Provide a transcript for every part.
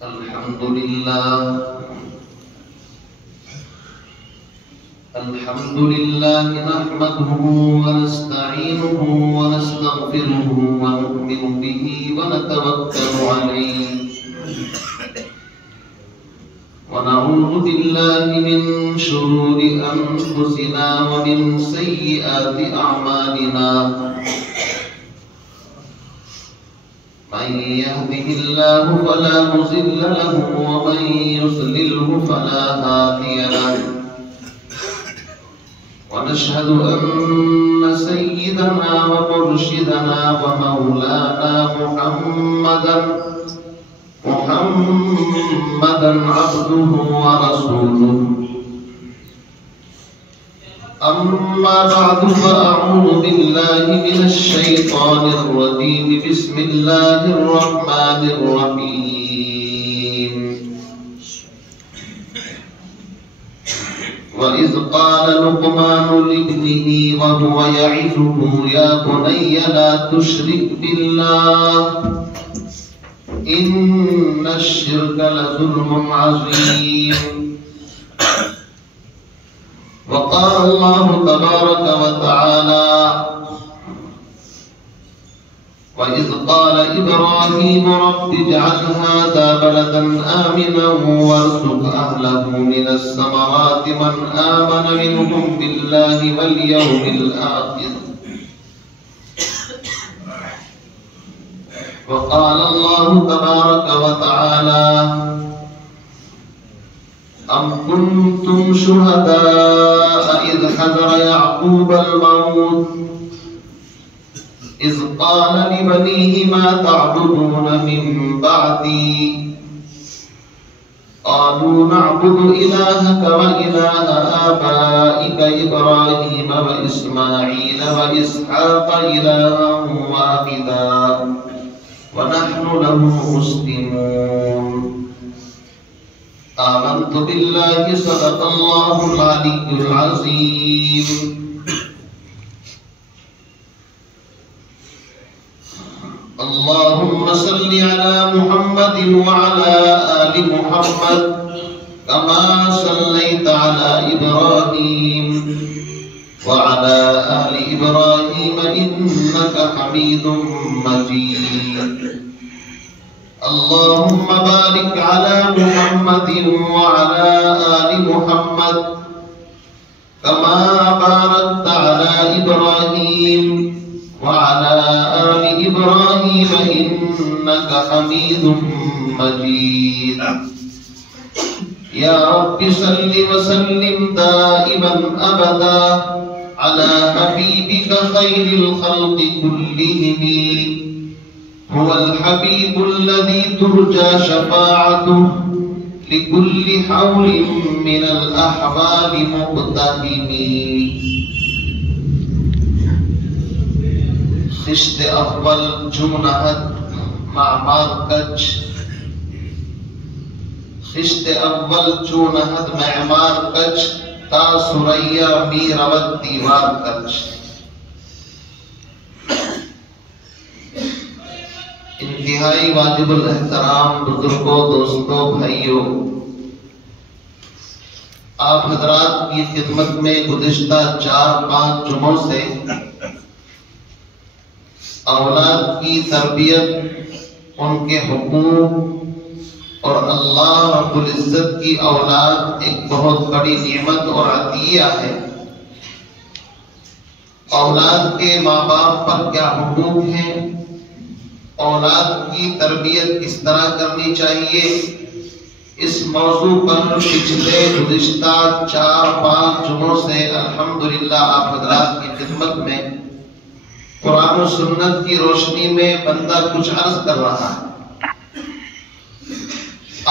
الحمد لله نحمده ونستعينه ونستغفره ونؤمن به ونتوكل عليه ونعوذ بالله من شرور أنفسنا ومن سيئات أعمالنا من يهده الله فلا مضل له ومن يضلله فلا هادي له ونشهد أن سيدنا ومرشدنا ومولانا محمدا عبده ورسوله أما بعد فأعوذ بالله من الشيطان الرجيم بسم الله الرحمن الرحيم وإذ قال لقمان لابنه وهو يعظه يا بني لا تشرك بالله إن الشرك لظلم عظيم وقال الله تبارك وتعالى وإذ قال إبراهيم رب اجعل هذا بلدا آمنا وارزق أهله من الثمرات من آمن منهم بالله واليوم الآخر وقال الله تبارك وتعالى أم كنتم شهداء إذ حضر يعقوب الموت إذ قال لبنيه ما تعبدون من بعدي قالوا نعبد إلهك وإله آبائك إبراهيم وإسماعيل وإسحاق إلها واحدا ونحن له مسلمون آمنت بالله صدق الله العلي العظيم اللهم صل على محمد وعلى آل محمد كما صليت على إبراهيم وعلى آل إبراهيم إنك حميد مجيد اللهم بارك على محمد وعلى آل محمد كما باركت على إبراهيم وعلى آل إبراهيم إنك حميد مجيد يا رب صل وسلم دائما أبدا على حبيبك خير الخلق كلهم هو الحبيب الذي ترجى شفاعته لكل حول من الأحوال مقتحم خشت اول جونہد معمار کچ خشت اول جونہد معمار کچ تا سریا میروت دیوار کچ انتہائی واجب الاحترام بزرگوں دوستوں بھائیوں آپ حضرات کی خدمت میں گزشتہ 4-5 جمعوں سے اولاد کی تربیت ان کے حقوق اور اللہ رب العزت کی اولاد ایک بہت بڑی نعمت اور عطیہ ہے اولاد کے ماں باپ پر کیا حقوق ہیں اولاد کی تربیت کس طرح کرنی چاہیے اس موضوع پر پچھلے گزشتہ 4-5 جمعوں سے الحمدللہ آپ حضرات کی خدمت میں قرآن و سنت کی روشنی میں بندہ کچھ عرض کر رہا ہے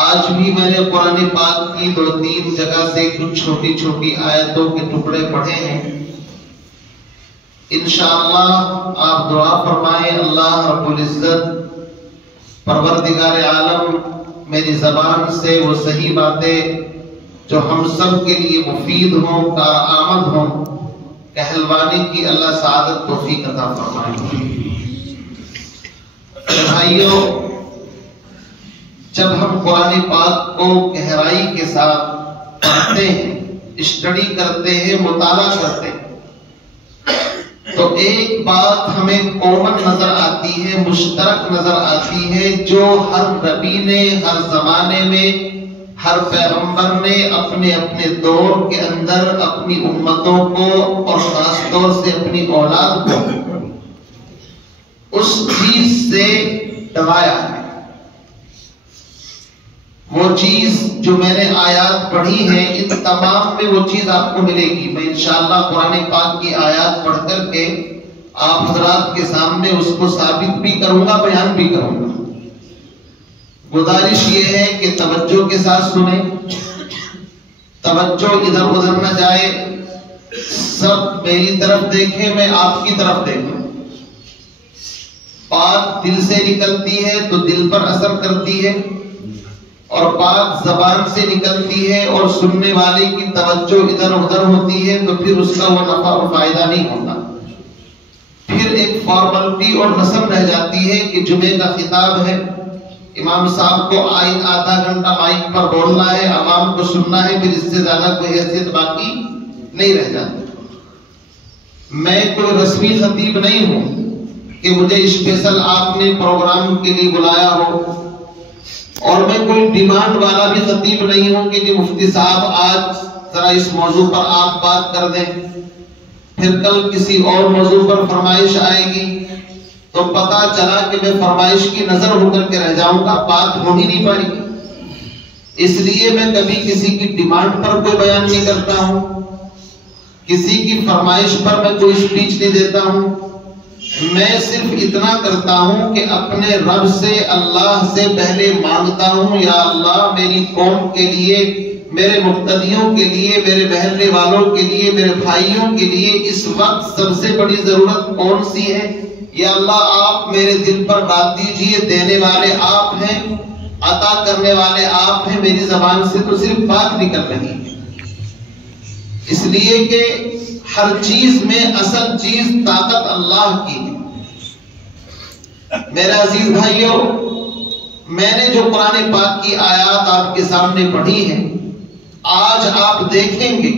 آج بھی میں نے قرآن پاک کی 2-3 جگہ سے کچھ چھوٹی چھوٹی آیتوں کے ٹکڑے پڑھے ہیں انشاءاللہ آپ دعا فرمائیں اللہ رب العزت پروردگار عالم میری زبان سے وہ صحیح باتیں جو ہم سب کے لیے مفید ہوں کارآمد ہوں کہلوانے کی اللہ سعادت توفیق عطا فرمائے۔ بھائیوں جب ہم قرآن پاک کو گہرائی کے ساتھ پڑھتے ہیں، اسٹڈی کرتے ہیں، مطالعہ کرتے ہیں، تو ایک بات ہمیں کامن نظر آتی ہے، مشترک نظر آتی ہے، جو ہر نبی نے ہر زمانے میں، ہر پیغمبر نے اپنے اپنے دور کے اندر اپنی امتوں کو اور خاص طور سے اپنی اولاد کو اس چیز سے ڈرایا ہے۔ وہ چیز جو میں نے آیات پڑھی ہیں، ان تمام میں وہ چیز آپ کو ملے گی۔ میں انشاءاللہ قرآن پاک کی آیات پڑھ کر کے آپ حضرات کے سامنے اس کو ثابت بھی کروں گا، بیان بھی کروں گا۔ گزارش یہ ہے کہ توجہ کے ساتھ سنیں، توجہ ادھر ادھر نہ جائے، سب میری طرف دیکھیں، میں آپ کی طرف دیکھوں۔ بات دل سے نکلتی ہے تو دل پر اثر کرتی ہے، اور بات زبان سے نکلتی ہے اور سننے والے کی توجہ ادھر ادھر ہوتی ہے تو پھر اس کا وہ نفع اور فائدہ نہیں ہوتا، پھر ایک فارملٹی اور رسم رہ جاتی ہے کہ جمعے کا خطاب ہے، امام صاحب کو آدھا گھنٹہ مائک پر بولنا ہے، عوام کو سننا ہے، پھر اس سے زیادہ کوئی حیثیت باقی نہیں رہ جاتی۔ میں کوئی رسمی خطیب نہیں ہوں کہ مجھے اسپیشل آپ نے پروگرام کے لیے بلایا ہو، اور میں کوئی ڈیمانڈ والا بھی خطیب نہیں ہوں کہ جی مفتی صاحب آج ذرا اس موضوع پر آپ بات کر دیں، پھر کل کسی اور موضوع پر فرمائش آئے گی تو پتا چلا کہ میں فرمائش کی نظر ہو کر کے رہ جاؤں گا، بات ہو ہی نہیں پائے گی۔ اس لیے میں کبھی کسی کی ڈیمانڈ پر کوئی بیان نہیں کرتا ہوں، کسی کی فرمائش پر میں کوئی اسپیچ نہیں دیتا ہوں۔ میں صرف اتنا کرتا ہوں کہ اپنے رب سے، اللہ سے پہلے مانگتا ہوں، یا اللہ میری قوم کے لیے، میرے مقتدیوں کے لیے، میرے بہرنے والوں کے لیے، میرے بھائیوں کے لیے اس وقت سب سے بڑی ضرورت کون سی ہے؟ یا اللہ آپ میرے دل پر ڈال دیجئے، دینے والے آپ ہیں، عطا کرنے والے آپ ہیں، میری زبان سے تو صرف بات نکل رہی ہے۔ اس لیے کہ ہر چیز میں اصل چیز طاقت اللہ کی ہے۔ میرے عزیز بھائیوں، میں نے جو قرآن پاک کی آیات آپ کے سامنے پڑھی ہیں، آج آپ دیکھیں گے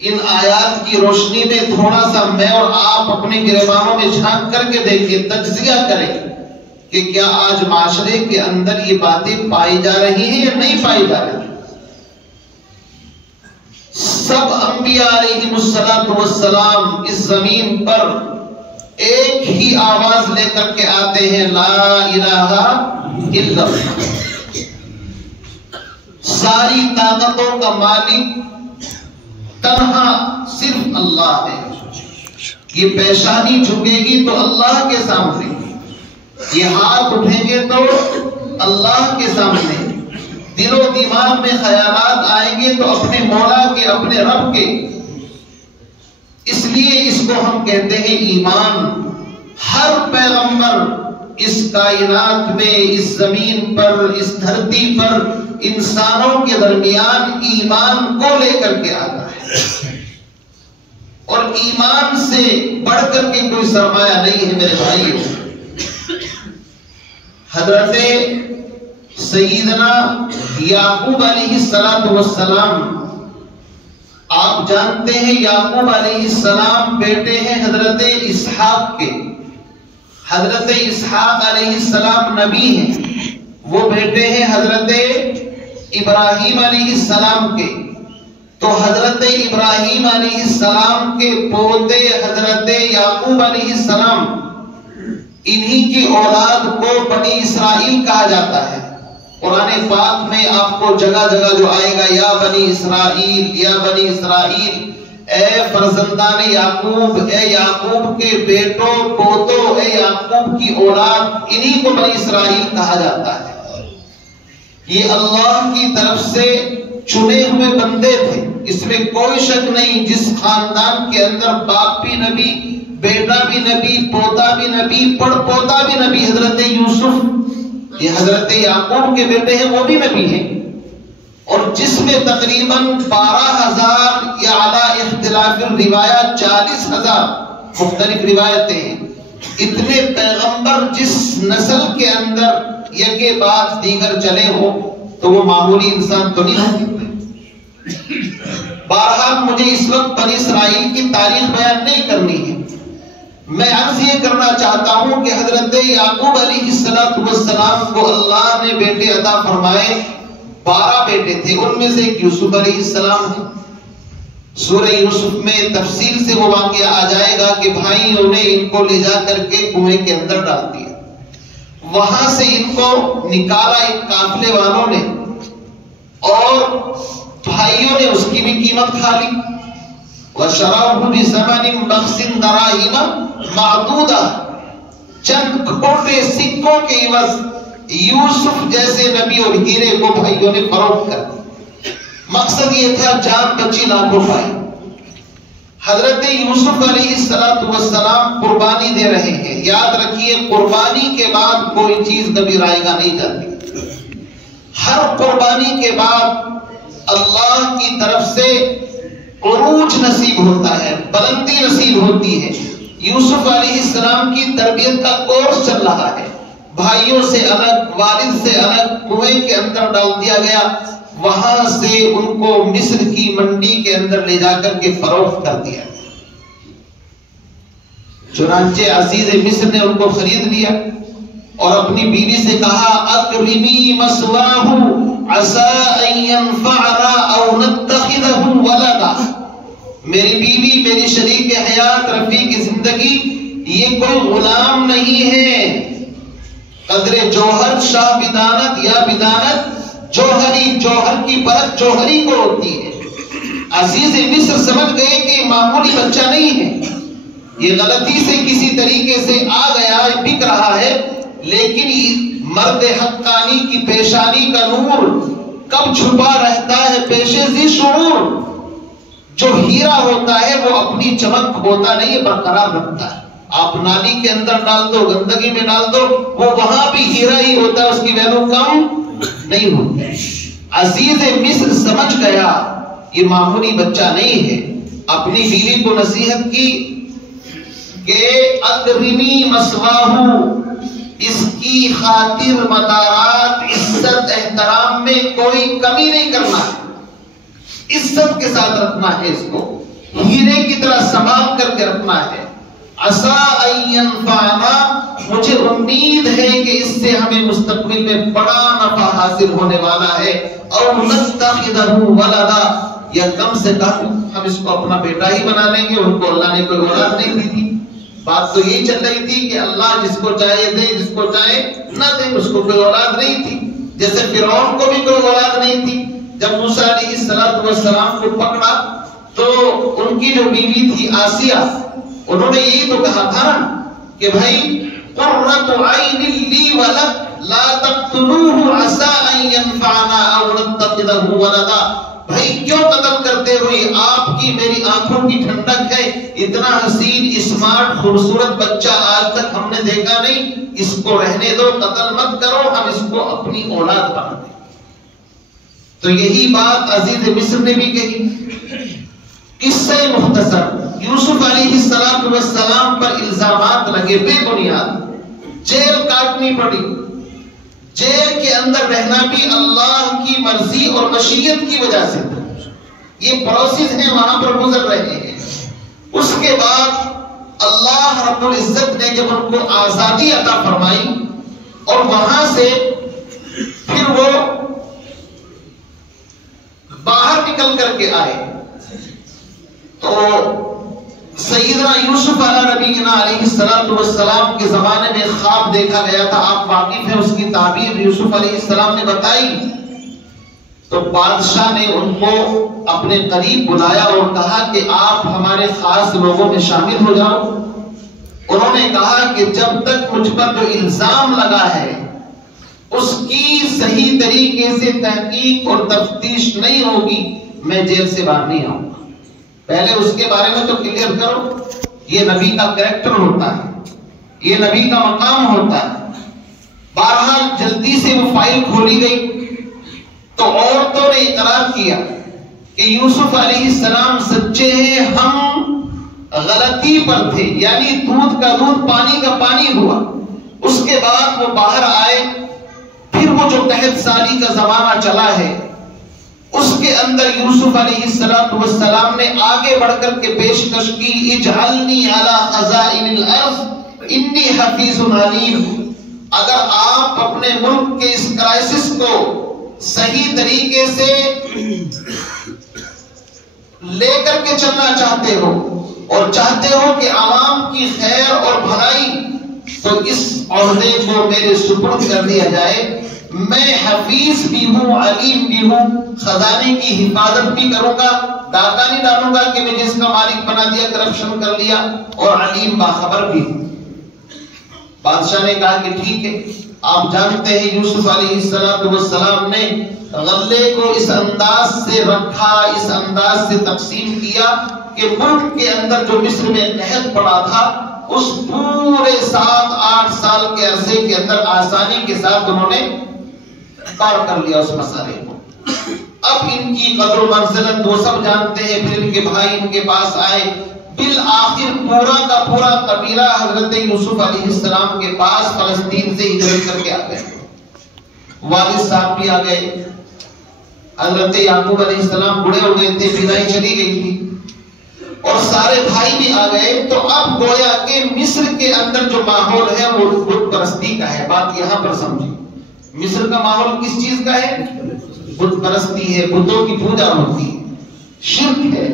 ان آیات کی روشنی میں تھوڑا سا میں اور آپ اپنے گریبانوں میں جھانک کر کے دیکھیں، تجزیہ کریں کہ کیا آج معاشرے کے اندر یہ باتیں پائی جا رہی ہیں یا نہیں پائی جا رہی ہیں۔ سب انبیاء علیہ السلام اس زمین پر ایک ہی آواز لے کر کے آتے ہیں، لا الہ الا اللہ۔ ساری طاقتوں کا مالک تنہا صرف اللہ ہے۔ یہ پیشانی جھکے گی تو اللہ کے سامنے، یہ ہاتھ اٹھیں گے تو اللہ کے سامنے، دل و دماغ میں خیالات آئیں گے تو اپنے مولا کے، اپنے رب کے۔ اس لیے اس کو ہم کہتے ہیں ایمان۔ ہر پیغمبر اس کائنات میں، اس زمین پر، اس دھرتی پر انسانوں کے درمیان ایمان کو لے کر کے آتا ہے، اور ایمان سے بڑھ کر کے کوئی سرمایہ نہیں ہے میرے بھائیوں۔ حضرت سیدنا یعقوب علیہ السلام، آپ جانتے ہیں یعقوب علیہ السلام بیٹے ہیں حضرت اسحاق کے۔ حضرت اسحاق علیہ السلام نبی ہیں، وہ بیٹے ہیں حضرت ابراہیم علیہ السلام کے۔ تو حضرت ابراہیم علیہ السلام کے پوتے حضرت یعقوب علیہ السلام، انہی کی اولاد کو بنی اسرائیل کہا جاتا ہے۔ قرآن پاک میں آپ کو جگہ جگہ جو آئے گا، یا بنی اسرائیل، یا بنی اسرائیل، اے فرزندان یعقوب، اے یعقوب کے بیٹوں پوتوں، اے یعقوب کی اولاد، انہی کو بنی اسرائیل کہا جاتا ہے۔ یہ اللہ کی طرف سے چنے ہوئے بندے تھے، اس میں کوئی شک نہیں۔ جس خاندان کے اندر باپ بھی نبی، بیٹا بھی نبی، پوتا بھی نبی، پڑ پوتا بھی نبی، حضرت یوسف یہ حضرت یعقوب کے بیٹے ہیں، وہ بھی نبی ہیں، اور جس میں تقریباً 12,000 یا اعلی اختلاف الروایات 40,000 مختلف روایتیں ہیں۔ اتنے پیغمبر جس نسل کے اندر یکے بعد دیگر چلے ہو تو وہ معمولی انسان تو نہیں ہوتے۔ بہرحال مجھے اس وقت بنی اسرائیل کی تاریخ بیان نہیں کرنی ہے، میں عرض یہ کرنا چاہتا ہوں کہ حضرت یعقوب علیہ السلام کو اللہ نے بیٹے عطا فرمائے، 12 بیٹے تھے، ان میں سے ایک یوسف علیہ السلام ہے۔ سورہ یوسف میں تفصیل سے وہ واقعہ آ جائے گا کہ بھائیوں نے ان کو لے جا کر کے کنویں کے اندر ڈال دیا، وہاں سے ان کو نکالا ایک قافلے والوں نے، اور بھائیوں نے اس کی بھی قیمت کھا لی۔ وَشَرَوْهُ بِثَمَنٍ بَخْسٍ دَرَاهِمَ مَعْدُودَةٍ، چند کھوٹے سکوں کے عوض یوسف جیسے نبی اور ہیرے کو بھائیوں نے فروخت کر دیا۔ مقصد یہ تھا جان بچی لاکھوں پائے۔ حضرت یوسف علیہ السلام قربانی دے رہے ہیں، یاد رکھیے قربانی کے بعد کوئی چیز کبھی رائے گا نہیں جاتی۔ ہر قربانی کے بعد اللہ کی طرف سے عروج نصیب ہوتا ہے، بلندی نصیب ہوتی ہے۔ یوسف علیہ السلام کی تربیت کا کورس چل رہا ہے، بھائیوں سے الگ، والد سے الگ، کنویں کے اندر ڈال دیا گیا، وہاں سے ان کو مصر کی منڈی کے اندر لے جا کر کے فروخت کر دیا۔ چنانچہ عزیز مصر نے ان کو خرید لیا اور اپنی بیوی سے کہا اکرمی مثواہ عسى ان ينفعنا او نتخذه ولدا، میری بیوی، میری شریک حیات، رفیق زندگی، یہ کوئی غلام نہیں ہے۔ قدر جوہر شاہ بدانت یا بدانت جوہری، جوہر کی برکت جوہری کو ہوتی ہے۔ عزیز مصر سمجھ گئے کہ معمولی بچہ نہیں ہے، یہ غلطی سے کسی طریقے سے آ گیا، بک رہا ہے، لیکن مرد حقانی کی پیشانی کا نور کب چھپا رہتا ہے پیشے ذی شعور، جو ہیرا ہوتا ہے وہ اپنی چمک ہوتا نہیں ہے، برقرار رکھتا ہے۔ آپ نالی کے اندر ڈال دو، گندگی میں ڈال دو، وہ وہاں بھی ہیرا ہی ہوتا ہے، اس کی ویلو کم نہیں ہوتی۔ عزیز مصر سمجھ گیا یہ معمولی بچہ نہیں ہے، اپنی بیوی کو نصیحت کی کہ اکرمی مثواہ، اس کی خاطر مدارات، عزت احترام میں کوئی کمی نہیں کرنا ہے، عزت کے ساتھ رکھنا ہے، اس کو ہیرے کی طرح سنبھال کر کے رکھنا ہے۔ عسى ان ينفعنا، مجھے امید ہے کہ اس سے ہمیں مستقبل میں بڑا نفع حاصل ہونے والا ہے، اور نتخذه ولدا، یا کم سے کم ہم اس کو اپنا بیٹا ہی بنا لیں گے۔ ان کو اللہ نے کوئی اولاد نہیں دی تھی، بات تو یہی چل رہی تھی کہ اللہ جس کو چاہے دے، جس کو چاہے نہ دے، اس کو کوئی اولاد نہیں تھی۔ جیسے فرعون کو بھی کوئی اولاد نہیں تھی، جب موسیٰ علیہ السلام کو پکڑا تو ان کی جو بیوی تھی آسیہ، انہوں نے یہی تو کہا تھا نا کہ بھائی قرۃ عین لی ولک لا تقتلوہ عسى ان ينفعنا او نتخذه ولدا، بھائی کیوں قتل کرتے ہو؟ آپ کی میری آنکھوں کی ٹھنڈک ہے، اتنا حسین اسمارٹ خوبصورت بچہ آج تک ہم نے دیکھا نہیں، اس کو رہنے دو، قتل مت کرو، ہم اس کو اپنی اولاد بنا دیں۔ تو یہی بات عزیز مصر نے بھی کہی۔ قصہ مختصر، یوسف علیہ السلام پر الزامات لگے بے بنیاد، جیل کاٹنی پڑی، جیل کے اندر رہنا بھی اللہ کی مرضی اور مشیت کی وجہ سے تھا۔ یہ پروسیس ہیں وہاں پر گزر رہے ہیں۔ اس کے بعد اللہ رب العزت نے جب ان کو آزادی عطا فرمائی اور وہاں سے پھر وہ باہر نکل کر کے آئے تو سیدنا یوسف نبینا علیہ السلام کے زمانے میں خواب دیکھا گیا تھا، آپ واقف ہیں، اس کی تعبیر یوسف علیہ السلام نے بتائی۔ تو بادشاہ نے ان کو اپنے قریب بلایا اور کہا کہ آپ ہمارے خاص لوگوں میں شامل ہو جاؤ۔ انہوں نے کہا کہ جب تک مجھ پر جو الزام لگا ہے اس کی صحیح طریقے سے تحقیق اور تفتیش نہیں ہوگی، میں جیل سے باہر نہیں آؤں گا۔ پہلے اس کے بارے میں تو کلیئر کرو، یہ نبی کا کریکٹر ہوتا ہے، یہ نبی کا مقام ہوتا ہے۔ بہرحال جلدی سے وہ فائل کھولی گئی تو عورتوں نے اقرار کیا کہ یوسف علیہ السلام سچے ہیں، ہم غلطی پر تھے، یعنی دودھ کا دودھ پانی کا پانی ہوا۔ اس کے بعد وہ باہر آئے پھر وہ جو قحط سالی کا زمانہ چلا ہے اس کے اندر یوسف علیہ السلام نے آگے بڑھ کر کے پیشکش کی اجعلنی علی خزائن الارض انی حفیظ علیم. اگر آپ اپنے ملک کے اس کرائسس کو صحیح طریقے سے لے کر کے چلنا چاہتے ہو اور چاہتے ہو کہ عوام کی خیر اور بھلائی، تو اس عہدے کو میرے سپرد کر دیا جائے. میں حفیظ بھی ہوں، علیم بھی ہوں، خزانے کی حفاظت بھی کروں گا، ڈاکہ نہیں ڈالوں گا کہ میں جس کا مالک بنا دیا کرپشن کر لیا، اور علیم باخبر بھی ہوں. بادشاہ نے کہا کہ ٹھیک ہے. آپ جانتے ہیں یوسف علیہ السلام نے غلے کو اس انداز سے رکھا، اس انداز سے تقسیم کیا کہ ملک کے اندر جو مصر میں قحط پڑا تھا اس پورے 7-8 سال کے عرصے کے اندر آسانی کے ساتھ انہوں نے پار کر لیا اس مسئلے کو. اب ان کی قدر و منزلت وہ سب جانتے ہیں. پھر ان کے بھائی ان کے پاس آئے. بالآخر پورا کا پورا قبیلہ حضرت یوسف علیہ السلام کے پاس فلسطین سے ہجرت کر کے آ گئے. والد صاحب بھی آ گئے. حضرت یعقوب علیہ السلام بوڑھے ہو گئے تھے، بیدائی چلی گئی تھی، اور سارے بھائی بھی آ گئے. تو اب گویا کہ مصر کے اندر جو ماحول ہے وہ بت پرستی کا ہے. بات یہاں پر سمجھیں، مصر کا ماحول کس چیز کا ہے؟ بت پرستی ہے، بتوں کی پوجا ہوتی ہے، شرک ہے.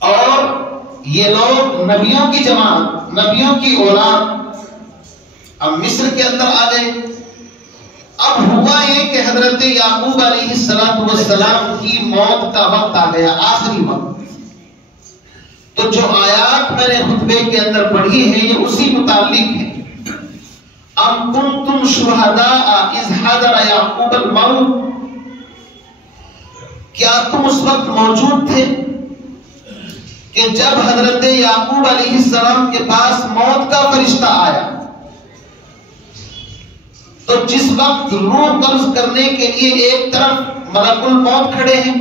اور یہ لوگ نبیوں کی جماعت، نبیوں کی اولاد اب مصر کے اندر آ گئے. اب ہوا یہ کہ حضرت یعقوب علیہ السلام کی موت کا وقت آ گیا، آخری وقت. تو جو آیات میں نے خطبے کے اندر پڑھی ہے یہ اسی متعلق ہے. ام کنتم شہداء اذ حضر یعقوب الموت، کیا تم اس وقت موجود تھے کہ جب حضرت یعقوب علیہ السلام کے پاس موت کا فرشتہ آیا؟ تو جس وقت روح قبض کرنے کے لیے ایک طرف ملک الموت کھڑے ہیں،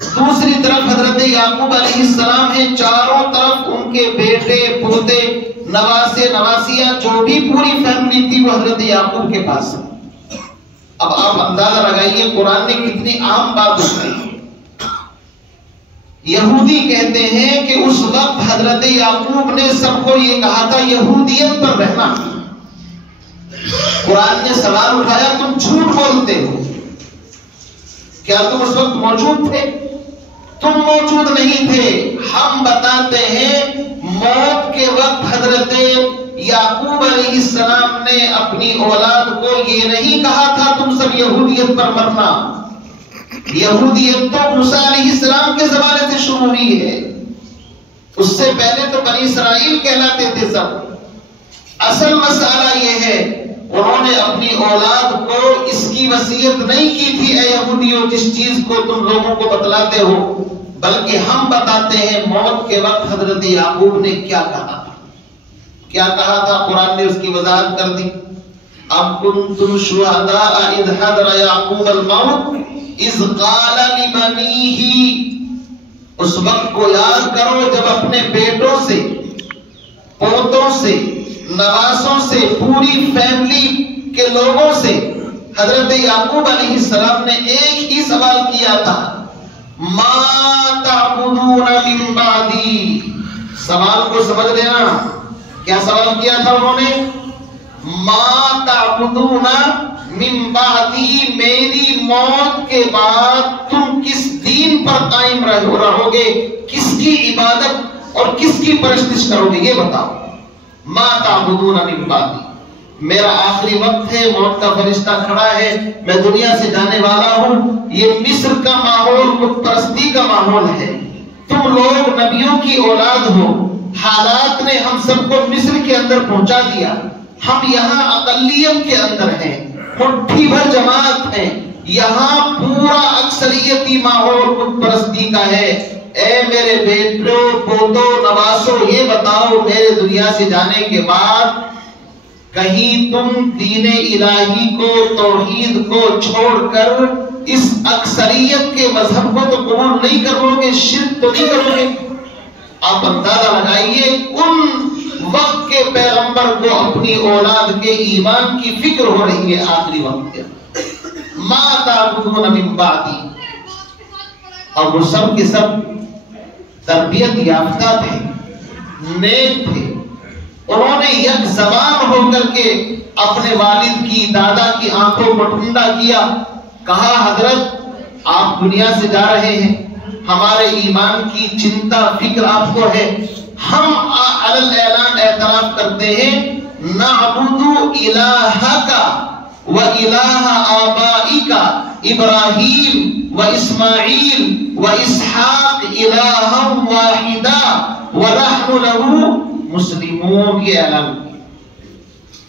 دوسری طرف حضرت یعقوب علیہ السلام ہیں، چاروں طرف ان کے بیٹے پوتے نواسے نواسیاں جو بھی پوری فیملی تھی وہ حضرت یعقوب کے پاس. اب آپ اندازہ لگائیے قرآن نے کتنی عام بات بتائی. یہودی کہتے ہیں کہ اس وقت حضرت یعقوب نے سب کو یہ کہا تھا یہودیت پر رہنا. قرآن نے سوال اٹھایا تم جھوٹ بولتے ہو، کیا تم اس وقت موجود تھے؟ تم موجود نہیں تھے. ہم بتاتے ہیں موت کے وقت حضرت یعقوب علیہ السلام نے اپنی اولاد کو یہ نہیں کہا تھا تم سب یہودیت پر مرنا. یہودیت تو موسیٰ علیہ السلام کے زمانے سے شروع ہوئی ہے، اس سے پہلے تو بنی اسرائیل کہلاتے تھے سب. اصل مسئلہ یہ ہے انہوں نے اپنی اولاد کو اس کی وصیت نہیں کی تھی اے یہودیوں جس چیز کو تم لوگوں کو بتلاتے ہو، بلکہ ہم بتاتے ہیں موت کے وقت حضرت یعقوب نے کیا کہا تھا. کیا کہا تھا قرآن نے اس کی وضاحت کر دی. اب کنتم شہداء اذ حضر یعقوب الموت اذ قال لبنیہ، اس وقت کو یاد کرو جب اپنے بیٹوں سے، پوتوں سے، نواسوں سے، پوری فیملی کے لوگوں سے حضرت یعقوب علیہ السلام نے ایک ہی سوال کیا تھا، ما تعبدون من بعدی. سوال کو سمجھ لینا، کیا سوال کیا تھا انہوں نے؟ ما تعبدون من بعدی، میری موت کے بعد تم کس دین پر قائم رہو گے، کس کی عبادت اور کس کی پرستش کرو گے، یہ بتاؤ. ما تعبدون من بعدی، میرا آخری وقت ہے، موت کا فرشتہ کھڑا ہے، میں دنیا سے جانے والا ہوں. یہ مصر کا ماحول بت پرستی کا ماحول ہے. تم لوگ نبیوں کی اولاد ہو، حالات نے ہم سب کو مصر کے اندر پہنچا دیا. ہم یہاں اقلیت کے اندر ہیں، مٹھی بھر جماعت ہیں، یہاں پورا اکثریتی ماحول بت پرستی کا ہے. اے میرے بیٹوں پوتوں نواسوں، یہ بتاؤ میرے دنیا سے جانے کے بعد کہیں تم دین الہی کو، توحید کو چھوڑ کر اس اکثریت کے مذہب کو تو قبول نہیں کرو گے، شرک تو نہیں کرو گے؟ آپ اندازہ لگائیے ان وقت کے پیغمبر کو اپنی اولاد کے ایمان کی فکر ہو رہی ہے آخری وقت کے ما تعبدون من بعدی. اور وہ سب کے سب تربیت یافتہ تھے، نیک تھے. انہوں نے یک زبان ہو کر کے اپنے والد کی، دادا کی آنکھوں کو ٹھنڈا کیا. کہا حضرت آپ دنیا سے جا رہے ہیں، ہمارے ایمان کی چنتا فکر آپ کو ہے. ہم علی اعلان اعتراف کرتے ہیں نعبد الہک و الہ آبائک ابراہیم و اسماعیل و اسحاق الہا واحدا ونحن لہ مسلمون. یہ اعلان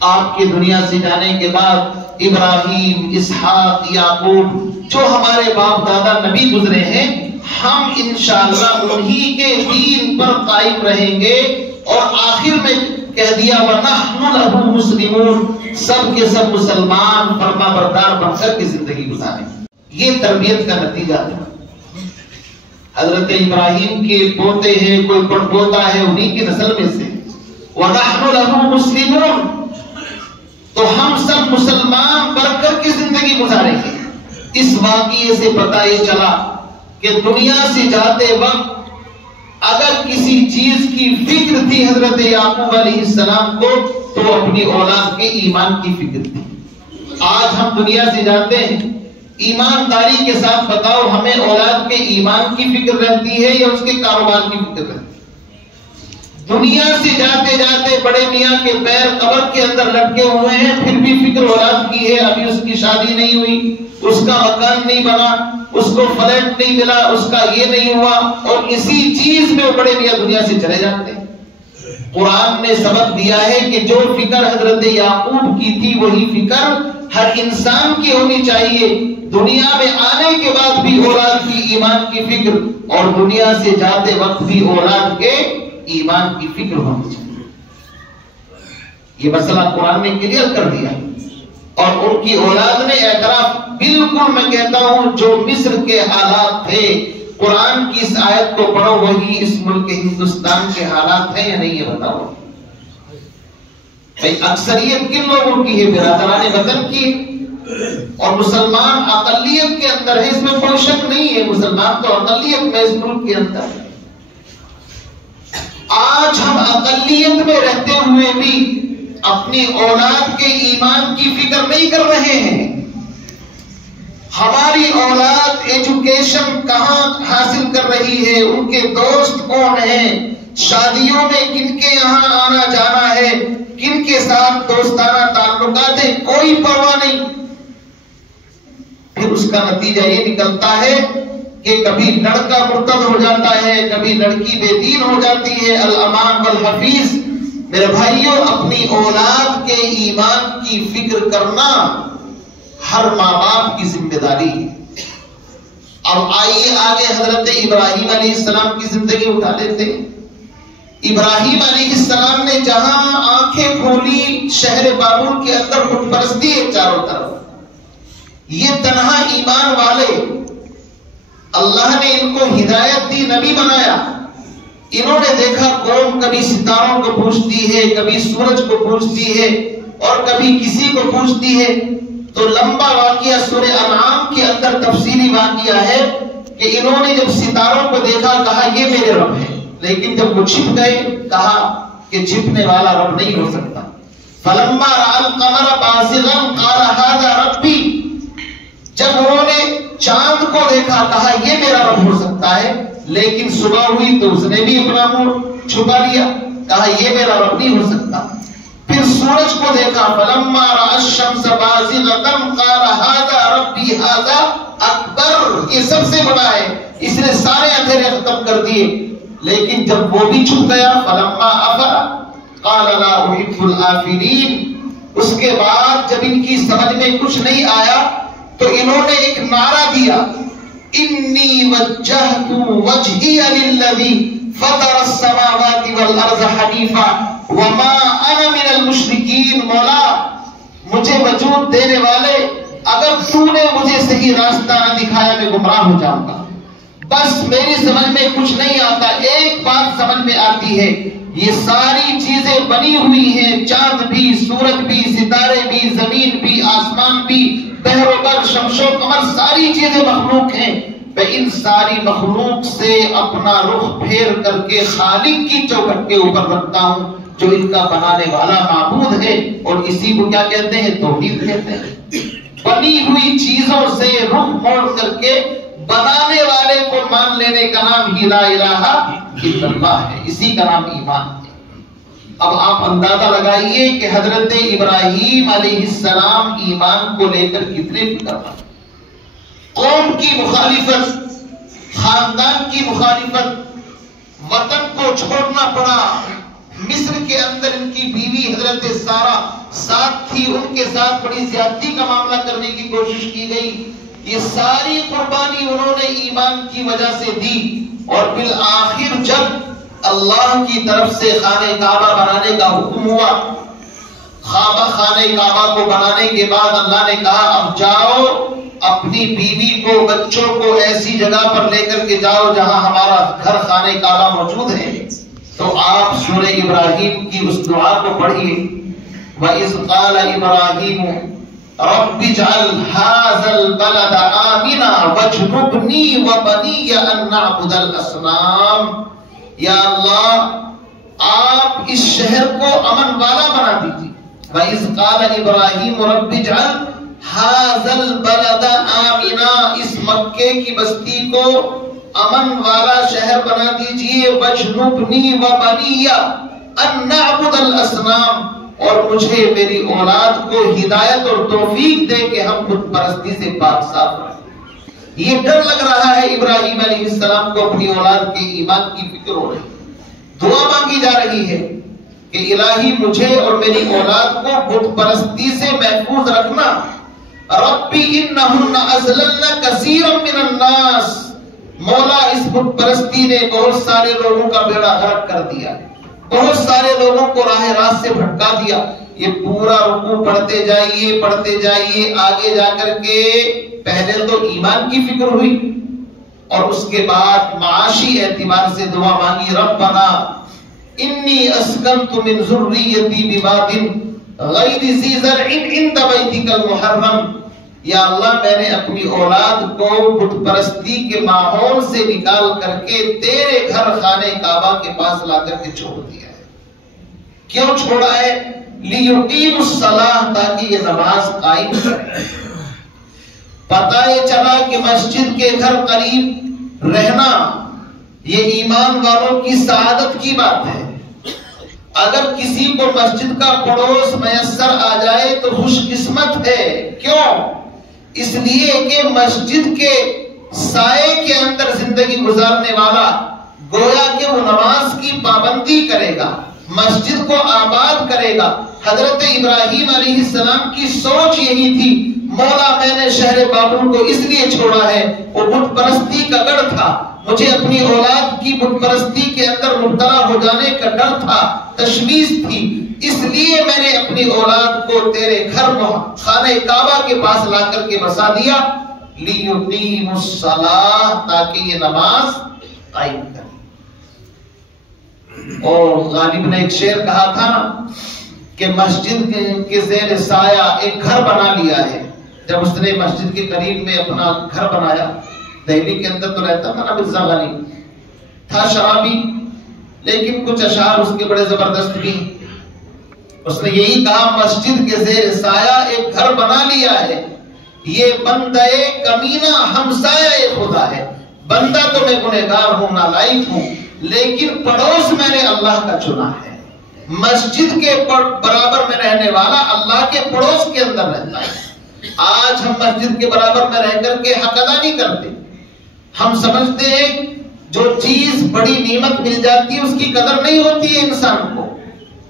آپ کے دنیا سے جانے کے بعد ابراہیم، اسحاق، یعقوب جو ہمارے باپ دادا نبی گزرے ہیں، ہم انشاءاللہ انہی کے دین پر قائم رہیں گے. اور آخر میں کہہ دیا وَنَحْنُ لَهُ مُسْلِمُونَ، سب کے سب مسلمان فرما بردار بن کر کے زندگی گزاریں. یہ تربیت کا نتیجہ تھا. حضرت ابراہیم کے پوتے ہیں، کوئی پڑ پوتا ہے انہی کی نسل میں سے. وَنَحْنُ لَهُ مُسْلِمُونَ، تو ہم سب مسلمان بن کر کے زندگی گزاریں گے. اس واقعے سے پتہ یہ چلا کہ دنیا سے جاتے وقت اگر کسی چیز کی فکر تھی حضرت یعقوب علیہ السلام کو تو اپنی اولاد کے ایمان کی فکر تھی. آج ہم دنیا سے جاتے ہیں، ایمانداری کے ساتھ بتاؤ ہمیں اولاد کے ایمان کی فکر رہتی ہے یا اس کے کاروبار کی فکر رہتی ہے؟ دنیا سے جاتے جاتے بڑے میاں کے پیر قبر کے اندر لٹکے ہوئے ہیں، پھر بھی فکر اولاد کی ہے. ابھی اس کی شادی نہیں ہوئی، اس کا مکان نہیں بنا، اس کو فلیٹ نہیں ملا، اس کا یہ نہیں ہوا، اور اسی چیز میں بڑے میاں دنیا سے چلے جاتے ہیں. قرآن نے سبق دیا ہے کہ جو فکر حضرت یعقوب کی تھی وہی فکر ہر انسان کی ہونی چاہیے. دنیا میں آنے کے بعد بھی اولاد کی ایمان کی فکر، اور دنیا سے جاتے وقت بھی اولاد کے ایمان کی فکر ہونی چاہیے. یہ مسئلہ قرآن نے کلیئر کر دیا. اور ان کی اولاد نے اعتراف، بالکل میں کہتا ہوں جو مصر کے حالات تھے، قرآن کی اس آیت کو پڑھو وہی اس ملک ہندوستان کے حالات ہیں یا نہیں یہ بتاؤ. بھائی اکثریت کن لوگوں کی ہے؟ برادران وطن کی. اور مسلمان اقلیت کے اندر ہے، اس میں کوئی شک نہیں ہے. مسلمان تو اقلیت میں اس ملک کے اندر ہے. آج ہم اقلیت میں رہتے ہوئے بھی اپنی اولاد کے ایمان کی فکر نہیں کر رہے ہیں. ہماری اولاد ایجوکیشن کہاں حاصل کر رہی ہے، ان کے دوست کون ہیں، شادیوں میں کن کے یہاں آنا جانا ہے، کن کے ساتھ دوستانہ تعلقات ہیں، کوئی پرواہ نہیں. پھر اس کا نتیجہ یہ نکلتا ہے کہ کبھی لڑکا مرتد ہو جاتا ہے، کبھی لڑکی بے دین ہو جاتی ہے. الامان والحفیظ. میرے بھائیوں، اپنی اولاد کے ایمان کی فکر کرنا ہر ماں باپ کی ذمہ داری ہے. اب آئیے آگے حضرت ابراہیم علیہ السلام کی زندگی اٹھا لیتے ہیں. ابراہیم علیہ السلام نے جہاں آنکھیں کھولی شہر بابل کے اندر بت پرستی ہے چاروں طرف. یہ تنہا ایمان والے، اللہ نے ان کو ہدایت دی، نبی بنایا. انہوں نے دیکھا قوم کبھی ستاروں کو پوجتی ہے، کبھی سورج کو پوجتی ہے، اور کبھی کسی کو پوجتی ہے. تو لمبا واقعہ سورہ انعام کے اندر تفصیلی واقعہ ہے کہ انہوں نے جب ستاروں کو دیکھا کہا یہ میرے رب ہے، لیکن جب وہ چھپ گئے کہا کہ چھپنے والا رب نہیں ہو سکتا. فلما رأى القمر بازغا قال هذا ربي. جب انہوں نے چاند کو دیکھا کہا یہ میرا رب ہو سکتا ہے، لیکن صبح ہوئی تو اس نے بھی اپنا منہ چھپا لیا، کہا یہ میرا رب نہیں ہو سکتا. پھر سورج کو دیکھا فلما رأى الشمس بازغة قال هذا ربي هذا اکبر. یہ سب سے بڑا ہے، اس نے سارے اندھیرے ختم کر دیے. لیکن جب وہ بھی چھپ گیا فلما افل قال لا احب الآفلین. اس کے بعد جب ان کی سمجھ میں کچھ نہیں آیا تو انہوں نے ایک نعرہ دیا، انی وجہت وجہی للذی فطر السماوات والارض حنیفا وما انا من المشرکین. مولا مجھے وجود دینے والے، اگر تو نے مجھے صحیح راستہ نہ دکھایا میں گمراہ ہو جاؤں گا. بس میری سمجھ میں کچھ نہیں آتا، ایک بات سمجھ میں آتی ہے، یہ ساری چیزیں بنی ہوئی ہیں، چاند بھی، سورج بھی، ستارے بھی، زمین بھی، آسمان بھی، بحر و بر، شمس و قمر، ساری چیزیں مخلوق ہیں۔ میں ان ساری مخلوق سے اپنا رخ پھیر کر کے خالق کی چوکھٹ کے اوپر رکھتا ہوں جو ان کا بنانے والا معبود ہے، اور اسی کو کیا کہتے ہیں؟ توحید کہتے ہیں۔ بنی ہوئی چیزوں سے رخ موڑ کر کے بنانے والے کو مان لینے کا نام ہی لا الہ الا اللہ ہے، اسی کا نام ایمان ہے۔ اب آپ اندازہ لگائیے کہ حضرت ابراہیم علیہ السلام ایمان کو لے کر کتنے فکر مند، قوم کی مخالفت، خاندان کی مخالفت، وطن کو چھوڑنا پڑا، مصر کے اندر ان کی بیوی حضرت سارہ ساتھ تھی، ان کے ساتھ بڑی زیادتی کا معاملہ کرنے کی کوشش کی گئی، یہ ساری قربانی انہوں نے ایمان کی وجہ سے دی، اور بالآخر جب اللہ کی طرف سے خانہ کعبہ بنانے کا حکم ہوا، خانہ کعبہ کو بنانے کے بعد اللہ نے کہا اب جاؤ اپنی بیوی کو، بچوں کو ایسی جگہ پر لے کر کے جاؤ جہاں ہمارا گھر خانہ کعبہ موجود ہے، تو آپ سورہ ابراہیم کی اس دعا کو پڑھیے، وَإِذْ قَالَ إِبْرَاهِيمُ رَبِّ اجْعَلْ هَٰذَا الْبَلَدَ آمِنًا وَاجْنُبْنِي وَبَنِيَّ أَن نَّعْبُدَ الْأَصْنَامَ۔ یا اللہ آپ اس شہر کو امن والا بنا دیجیے۔ وَإِذْ قَالَ إِبْرَاهِيمُ رَبِّ اجْعَلْ هَٰذَا الْبَلَدَ آمِنًا، اس مکے کی بستی کو امن والا شہر بنا دیجئے، وَاجْنُبْنِي وَبَنِيَّ أَن نَّعْبُدَ الْأَصْنَامَ، اور مجھے میری اولاد کو ہدایت اور توفیق دے کہ ہم بت پرستی سے پاک صاف رہیں۔ یہ ڈر لگ رہا ہے ابراہیم علیہ السلام کو، اپنی اولاد کے ایمان کی فکر ہو رہی، دعا مانگی جا رہی ہے کہ الہی مجھے اور میری اولاد کو بت پرستی سے محفوظ رکھنا۔ ربی انہن اضللن کثیرا من الناس، مولا اس بت پرستی نے بہت سارے لوگوں کا بیڑا غرق کر دیا، بہت سارے لوگوں کو راہ راست سے بھٹکا دیا۔ یہ پورا رکوع پڑھتے جائیے، آگے جا کر کے پہلے تو ایمان کی فکر ہوئی، اور اس کے بعد معاشی اعتبار سے دعا مانگی، ربنا انی اسکنت من ذریتی بواد غیر ذی زرع عند بیتک المحرم، یا اللہ میں نے اپنی اولاد کو بت پرستی کے ماحول سے نکال کر کے تیرے گھر خانہ کعبہ کے پاس لا کر کے چھوڑ دیا ہے۔ کیوں چھوڑا ہے؟ لیقیم الصلاۃ، تاکہ یہ نماز قائم کرے۔ پتہ یہ چلا کہ مسجد کے گھر قریب رہنا یہ ایمان والوں کی سعادت کی بات ہے۔ اگر کسی کو مسجد کا پڑوس میسر آ جائے تو خوش قسمت ہے۔ کیوں؟ اس لیے کہ مسجد کے سائے کے اندر زندگی گزارنے والا گویا کہ وہ نماز کی پابندی کرے گا، مسجد کو آباد کرے گا۔ حضرت ابراہیم علیہ السلام کی سوچ یہی تھی، مولا میں نے شہر بابل کو اس لیے چھوڑا ہے، وہ بت پرستی کا گڑھ تھا، مجھے اپنی اولاد کی بت پرستی کے اندر مبتلا ہو جانے کا ڈر تھا، تشویش تھی، اس لیے میں نے اپنی اولاد کو تیرے گھر خانہ کعبہ کے پاس لا کر کے بسا دیا، لیقیم الصلاۃ، تاکہ یہ نماز قائم کرے۔ اور غالب نے ایک شعر کہا تھا کہ مسجد کے زیر سایہ ایک گھر بنا لیا ہے۔ جب اس نے مسجد کے قریب میں اپنا گھر بنایا، دہلی کے اندر تو رہتا تھا نا مرزا غالب، تھا شرابی لیکن کچھ اشعار اس کے بڑے زبردست بھی، اس نے یہی کہا مسجد کے زیر سایہ ایک گھر بنا لیا ہے، یہ بندہ کمینہ ہمسایہ خدا ہے۔ بندہ تو میں گنہگار ہوں، نالائق ہوں، لیکن پڑوس میں نے اللہ کا چنا ہے۔ مسجد کے برابر میں رہنے والا اللہ کے پڑوس کے اندر رہتا ہے۔ آج ہم مسجد کے برابر میں رہ کر کے حق ادا نہیں کرتے، ہم سمجھتے ہیں جو چیز بڑی نعمت مل جاتی ہے اس کی قدر نہیں ہوتی ہے انسان کو۔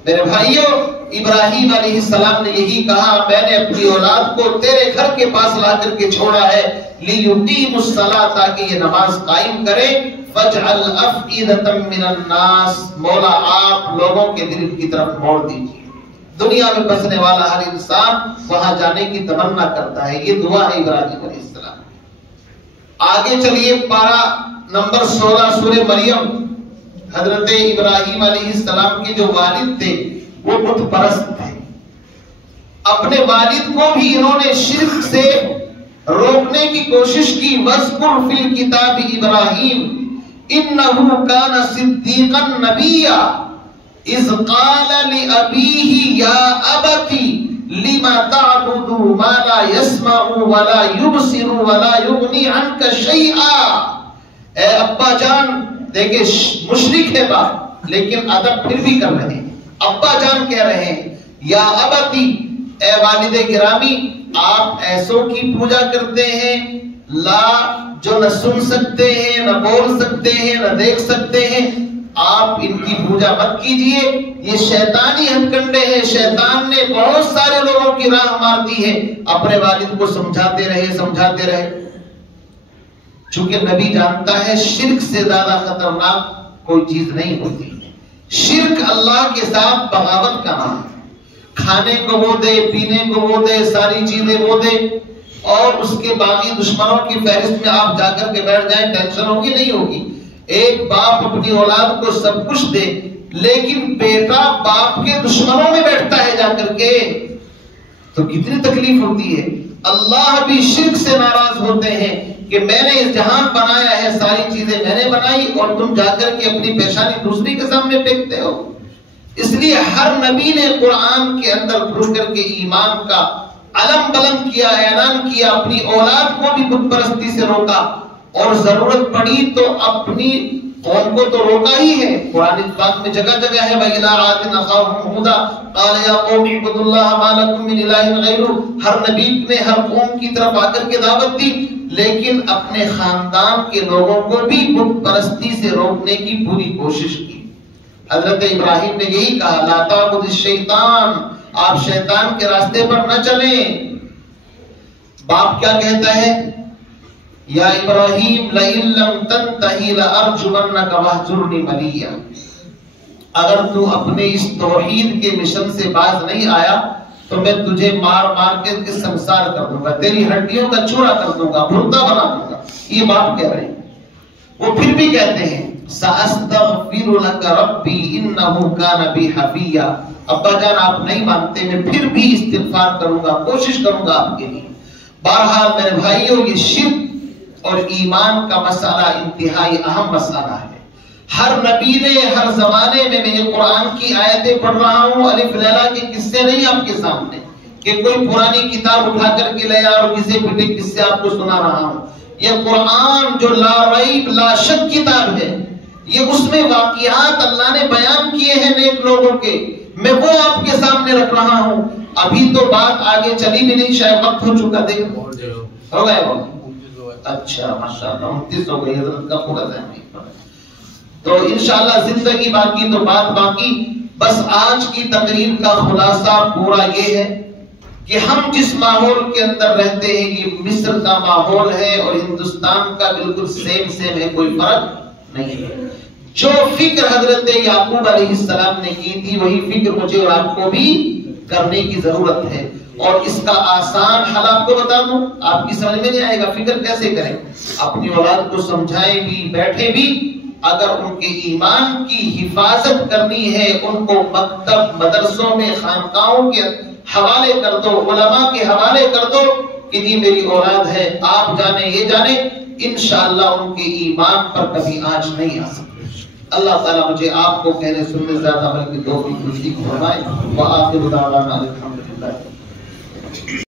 میرے بھائیوں، ابراہیم علیہ السلام نے یہی کہا، میں نے اپنی اولاد کو تیرے گھر کے پاس لا کر کے چھوڑا ہے، لیقیم الصلاۃ، تاکہ یہ نماز قائم کرے، فاجعل افئدۃ من الناس، مولا آپ لوگوں کے دل کی طرف موڑ دیجیے۔ دنیا میں بسنے والا ہر انسان وہاں جانے کی تمنا کرتا ہے، یہ دعا ہے ابراہیم علیہ السلام۔ آگے چلیے، پارہ نمبر 16 سورہ مریم، حضرت ابراہیم علیہ السلام کے جو والد تھے وہ بت پرست تھے. اپنے والد کو بھی انہوں نے شرک سے روکنے کی کوشش کی. وَاذْكُرْ فِي الْكِتَابِ إِبْرَاهِيمَ إِنَّهُ كَانَ صِدِّيقًا نَبِيًّا إِذْ قَالَ لِأَبِيهِ يَا أَبَتِ لِمَ تَعْبُدُ مَا لَا يَسْمَعُ وَلَا يُبْصِرُ وَلَا يُغْنِي عَنْكَ شَيْئًا. اے ابا جان، دیکھیں مشرک ہے باپ لیکن ادب پھر بھی کر رہے ہیں. ابا جان کہہ رہے ہیں یا ابتی، اے والد گرامی، آپ ایسوں کی پوجا کرتے ہیں لا جو نہ سن سکتے ہیں، نہ بول سکتے ہیں، نہ دیکھ سکتے ہیں. آپ ان کی پوجا مت کیجئے، یہ شیطانی ہتھ کنڈے ہیں. شیطان نے بہت سارے لوگوں کی راہ مار دی ہے. اپنے والد کو سمجھاتے رہے. چونکہ نبی جانتا ہے شرک سے زیادہ خطرناک کوئی چیز نہیں ہوتی. شرک اللہ کے ساتھ بغاوت کا نام ہے. کھانے کو وہ دے، پینے کو وہ دے، ساری چیزیں وہ دے، اور اس کے باقی دشمنوں کی فہرست میں آپ جا کر کے بیٹھ جائیں، ٹینشن ہوگی نہیں ہوگی. ایک باپ اپنی اولاد کو سب کچھ دے لیکن بیٹا باپ کے دشمنوں میں بیٹھتا ہے جا کر کے، تو کتنی تکلیف ہوتی ہے. اللہ بھی شرک سے ناراض ہوتے ہیں کہ میں نے اس جہان بنایا ہے، ساری چیزیں میں نے بنائی اور تم جا کر کے اپنی پیشانی دوسری کے سامنے پھینکتے ہو. اس لیے ہر نبی نے قرآن کے اندر گھس کر کے ایمان کا علم بلند کیا، اعلان کیا. اپنی اولاد کو بھی بت پرستی سے روکا اور ضرورت پڑی تو اپنی قوم کو تو روکا ہی ہے. قرآن پاک میں جگہ جگہ ہے وَإِلَىٰ عَادٍ أَخَاهُمْ هُودًا قَالَ يَا قَوْمِ اعْبُدُوا اللَّهَ مَا لَكُم مِّنْ إِلَٰهٍ غَيْرُهُ. ہر نبی نے ہر قوم کی طرف آ کر کے دعوت دی لیکن اپنے خاندان کے لوگوں کو بھی بت پرستی سے روکنے کی پوری کوشش کی. حضرت ابراہیم نے یہی کہا لا تعبد الشیطان، آپ شیطان کے راستے پر نہ چلیں. باپ کیا کہتا ہے یا ابراہیم لئن لم تنتہی لأرجمنک وہجرنی ملیا. اگر تو اپنے اس توحید کے مشن سے باز نہیں آیا تو میں تجھے مار مار کے سنسار کر دوں گا، تیری ہڈیوں کا چورا کر دوں گا، مردہ بنا دوں گا. یہ باپ کہہ رہے ہیں. وہ پھر بھی کہتے ہیں سأستغفر لك ربی انہ کان بی حفیا. ابا جان آپ نہیں مانتے، میں پھر بھی استغفار کروں گا، کوشش کروں گا آپ کے لیے. بہرحال میرے بھائیوں، یہ شرک اور ایمان کا مسئلہ انتہائی اہم مسئلہ ہے. ہر نبی نے ہر زمانے میں یہ قرآن کی آیتیں پڑھ رہا ہوں، الف لیلا کے قصے نہیں آپ کے سامنے کہ کوئی پرانی کتاب اٹھا کر کے لیا اور کسی پٹے قصے آپ کو سنا رہا ہوں. یہ قرآن جو لا ریب لا شک کتاب ہے، یہ اس میں واقعات اللہ نے بیان کیے ہیں نیک لوگوں کے، میں وہ آپ کے سامنے رکھ رہا ہوں. ابھی تو بات آگے چلی بھی نہیں، شاید وقت ہو چکا. دیکھو ہو گئے وہ، اچھا ماشاءاللہ 29 ہو گئی، حضرت کا پورا ٹائم نہیں پڑا. تو انشاءاللہ زندگی باقی تو بات باقی. بس آج کی تقریر کا خلاصہ پورا یہ ہے کہ ہم جس ماحول کے اندر رہتے ہیں یہ مصر کا ماحول ہے اور ہندوستان کا بالکل سیم ہے، کوئی فرق نہیں ہے. جو فکر حضرت یعقوب علیہ السلام نے کی تھی وہی فکر مجھے اور آپ کو بھی کرنے کی ضرورت ہے. اور اس کا آسان حل آپ کو بتا دوں، آپ کی سمجھ میں نہیں آئے گا فکر کیسے کریں. اپنی اولاد کو سمجھائیں بھی، بیٹھے بھی. اگر ان کے ایمان کی حفاظت کرنی ہے ان کو مکتب، مدرسوں میں، خانقاہوں کے حوالے کر دو، علماء کے حوالے کر دو کہ جی میری اولاد ہے، آپ جانے یہ جانے. انشاءاللہ ان کے ایمان پر کبھی آنچ نہیں آ سکتی. اللہ تعالیٰ مجھے آپ کو کہنے سننے زیادہ بلکہ توفیق نصیب فرمائے. وآخر دعوانا الحمدللہ.